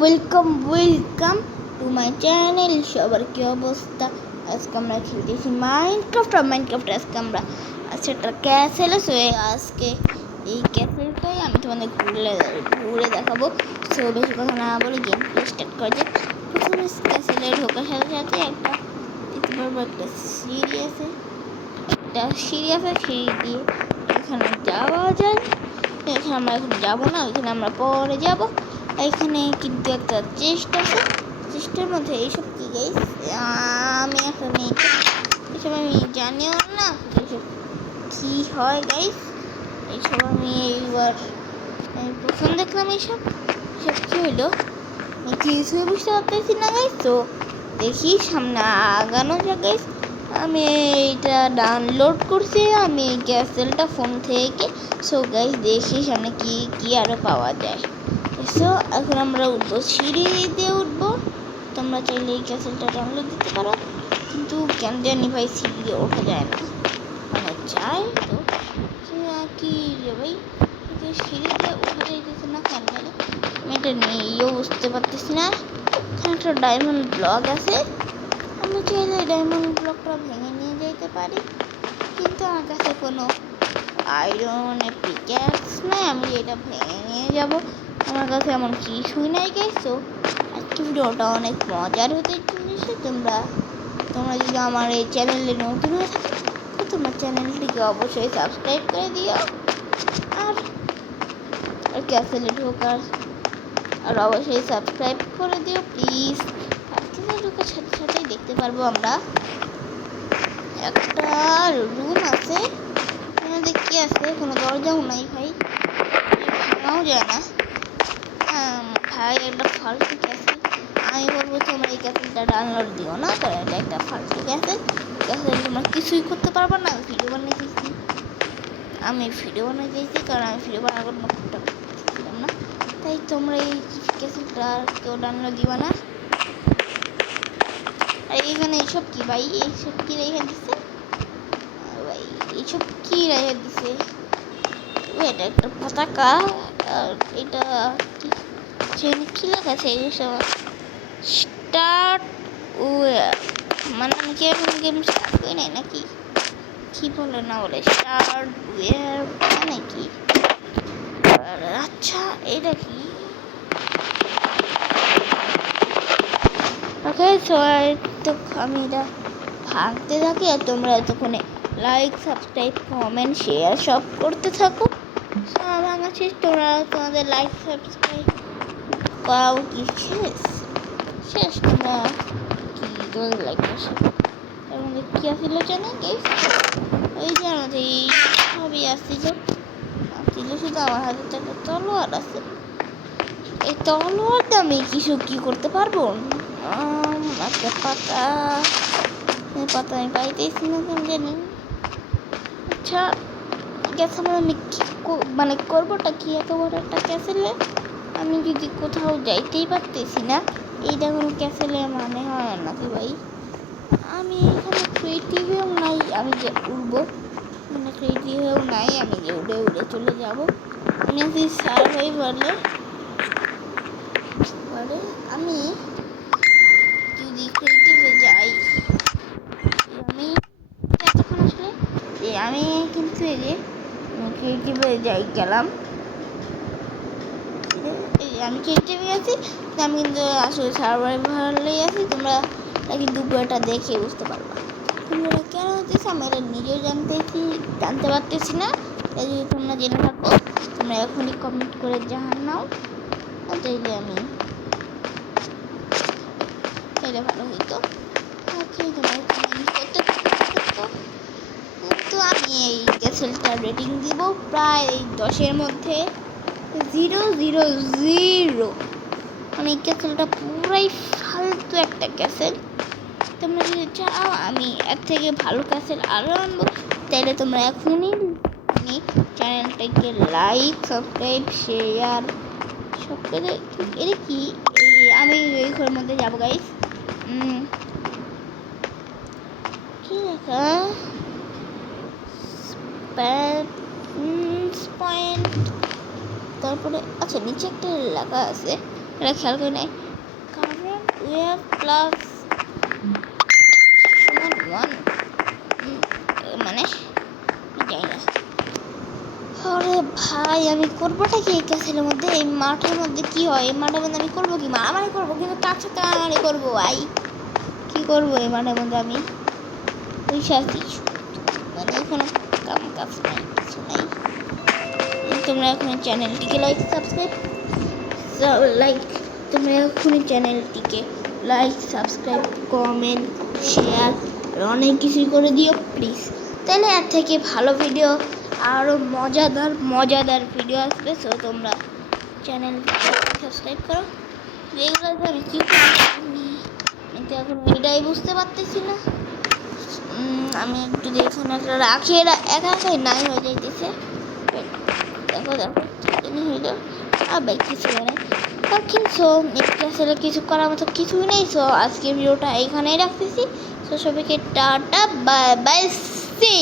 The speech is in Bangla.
Welcome to my channel. সবার কি অবস্থা? আজকে আমরা খেলতেছি মাইনক্রাফট। আজকে আমরা একটা ক্যাসেল আছে। আজকে এই ক্যাসেলটাই আমি তোমাদের ঘুরে দেখাবো। সো বেশি কথা না বলে গেম প্লে স্টার্ট করা যাক। প্রথমে ক্যাসেলে ঢোকার সাথে সাথে একটা দেখতে পারবো একটা সিঁড়ি আছে, সিঁড়ি দিয়ে এখানে যাওয়া যায়। এখানে আমরা এখন যাবো না, এখানে আমরা পরে যাবো। এখানে কিন্তু একটা চেস্ট আছে, চেস্টের মধ্যে এইসব কি গাইস আমি একটা নেই, এসব আমি জানিও না এইসব কি হয় গাইস। এইসব আমি এইবার প্রথম দেখলাম। এইসব কি হইলো কিছুই বুঝতে পারতেছি না গাইস। তো দেখি সামনে আগানো যাক গাইস। আমি এইটা ডাউনলোড করছি, আমি ক্যাসেলটা ফোন থেকে। সো গাইস দেখি সামনে কি আরো পাওয়া যায়। সো এখন আমরা উঠবো, সিঁড়ি দিয়ে উঠবো। তোমরা চাইলে এই ক্যাসেলটা ডাউনলোড দিতে পারো, কিন্তু কেন জানি ভাই সিঁড়ি দিয়ে ওঠা যায় না। মানে চাই তো কি রে ভাই, সিঁড়ি দিয়ে ওঠা যাইতেছে না কেন জানি, আমি এটা নিয়েও বুঝতে পারতেছি না। এখানে একটা ডায়মন্ড ব্লক আছে, আমি চাইলে ডায়মন্ড ব্লকটা ভেঙে নিয়ে যেতে পারি, কিন্তু আমার কাছে কোনো আয়রনের পিক্যাক্স নাই আমি এটা ভেঙে নিয়ে যাব। আমার কাছে এমন কিছুই নাই গাইস। তো আজকে ভিডিওটা অনেক মজার হতে চলেছে। তোমরা যদি আমার এই চ্যানেলে নতুন হয়ে থাকো তো তোমার চ্যানেলটিকে অবশ্যই সাবস্ক্রাইব করে দিও। আর ক্যাসেলে ঢোকার আর অবশ্যই সাবস্ক্রাইব করে দিও প্লিজ। ক্যাসেলে ঢোকার সাথে সাথেই দেখতে পারবো আমরা একটা রুম আছে, আমাদের কি আছে, কোনো দরজাও নাই ভাই, ভাঙাও যায় না। ভাই একটা ফালতু ক্যাসেল, আমি বলবো তোমরা এই ক্যাসেলটা ডাউনলোড দিও না, কারণ এটা একটা ফালতু ক্যাসেল তোমরা কিছুই করতে পারবে না। আমি ভিডিও বানাইতেছি কারণ আমি ভিডিও বানানোর কোনো করতেছিলাম না, তাই তোমরা এই ক্যাসেলটা কেউ ডাউনলোড দিবা না। আর এইখানে এইসব কি ভাই, এইসব কি রেখে দিচ্ছে ভাই, এইসব কি রেখে দিছে? এটা একটা পতাকা, আর এটা কি লেখা আছে স্টার্ট মানে আমি কি এখন গেম স্টার্ট করি নাই নাকি, কি বলে না বলে স্টার্ট মানে কি? আচ্ছা এটা কি? ওকে তো আমি এটা ভাঙতে থাকি আর তোমরা এতক্ষণে লাইক সাবস্ক্রাইব কমেন্ট শেয়ার সব করতে থাকো। ভাঙা শেষ, তোমাদের লাইক সাবস্ক্রাইব করাও কি শেষ তোমরা কি তোমাদের লাইক তার মধ্যে কি আসছিল জানি গাইস, ওই যে আমাদের এই সবই আসছিল শুধু আমার হাতে একটা তলোয়ার আছে। এই তলোয়ার দিয়ে আমি কি করতে পারবো? একটা পাতা আমি পাইতেছি না কেন জানি। আচ্ছা ক্যাসেলে আমি মানে করবোটা কি, এত বড় একটা ক্যাসেলে আমি যদি কোথাও যাইতেই পারতেছি না, এইটা কোনো ক্যাসেলে মানে হয় নাকি ভাই? আমি এখানে ক্রিয়েটিভেও নাই, আমি যে উড়বো মানে ক্রিয়েটিভেও নাই, আমি যে উড়ে চলে যাবো। আমি আছি সার্ভাইভালে, আমি যদি ক্রিয়েটিভে যাই, আমি এতক্ষণ আসলে আমি কিন্তু এই যে ক্রিয়েটিভে গেলাম, আমি ক্রিয়েটিভে আছি, আমি কিন্তু আসলে সার্ভাইভালেই আছি। তোমরা কিন্তু এটা দেখে বুঝতে পারবা তোমরা কেন হতেছে, আমি এটা নিজেও জানতে পারতেছি না। তাই যদি তোমরা জেনে থাকো তোমরা এখনই কমেন্ট করে জানাও, চাইলে আমি এটা ভালো হইতো। কিন্তু আমি এই ক্যাসেলটার রেটিং দিব প্রায় 10-এর মধ্যে 0.000। মানে এই ক্যাসেলটা পুরাই ফালতু একটা ক্যাসেল। তোমরা যদি চাও আমি এর থেকে ভালো ক্যাসেল আরও আনবো, তাহলে তোমরা এখনই চ্যানেলটাকে লাইক সাবস্ক্রাইব শেয়ার সব করে। এটা কি আমি এই ঘরের মধ্যে যাবো গাইস, কি লেখা পয়েন্ট, তারপরে আচ্ছা নিচে একটা লেখা আছে এটা খেয়াল করে নেয় কারেন্ট ওয়েভ প্লাস সমান 1 মানে জানি না। আরে ভাই আমি করবোটা কি এই ক্যাসেলের মধ্যে? এই মাঠের মধ্যে কি হয়? এই মাঠের মধ্যে আমি করবো কি? মারামারি করবো কিন্তু কাছে কামারি করবো ভাই। কি করবো এই মাঠের মধ্যে আমি? ওই সাথে মানে কোনো কাম কাজ নাই, কিছু নাই। তোমরা এখন চ্যানেলটিকে লাইক সাবস্ক্রাইব কমেন্ট শেয়ার আর অনেক কিছুই করে দিও প্লিজ। তাহলে এর থেকে ভালো ভিডিও আরও মজাদার ভিডিও আসবে। সো তোমরা চ্যানেলটিকে সাবস্ক্রাইব করো। এগুলো আমি কী করি কিন্তু এখন এটাই বুঝতে পারতেছি না। আমি একটু এখানে একটা রাখি, এরা একা একাই নাই হয়ে যাইতেছে। দেখো হইল আবার কিছু মানে সো আসলে কিছু করার মতো কিছুই নেই। সো আজকে ভিডিওটা এইখানেই রাখতেছি। সো সবাইকে টাটা বাই বাই সি।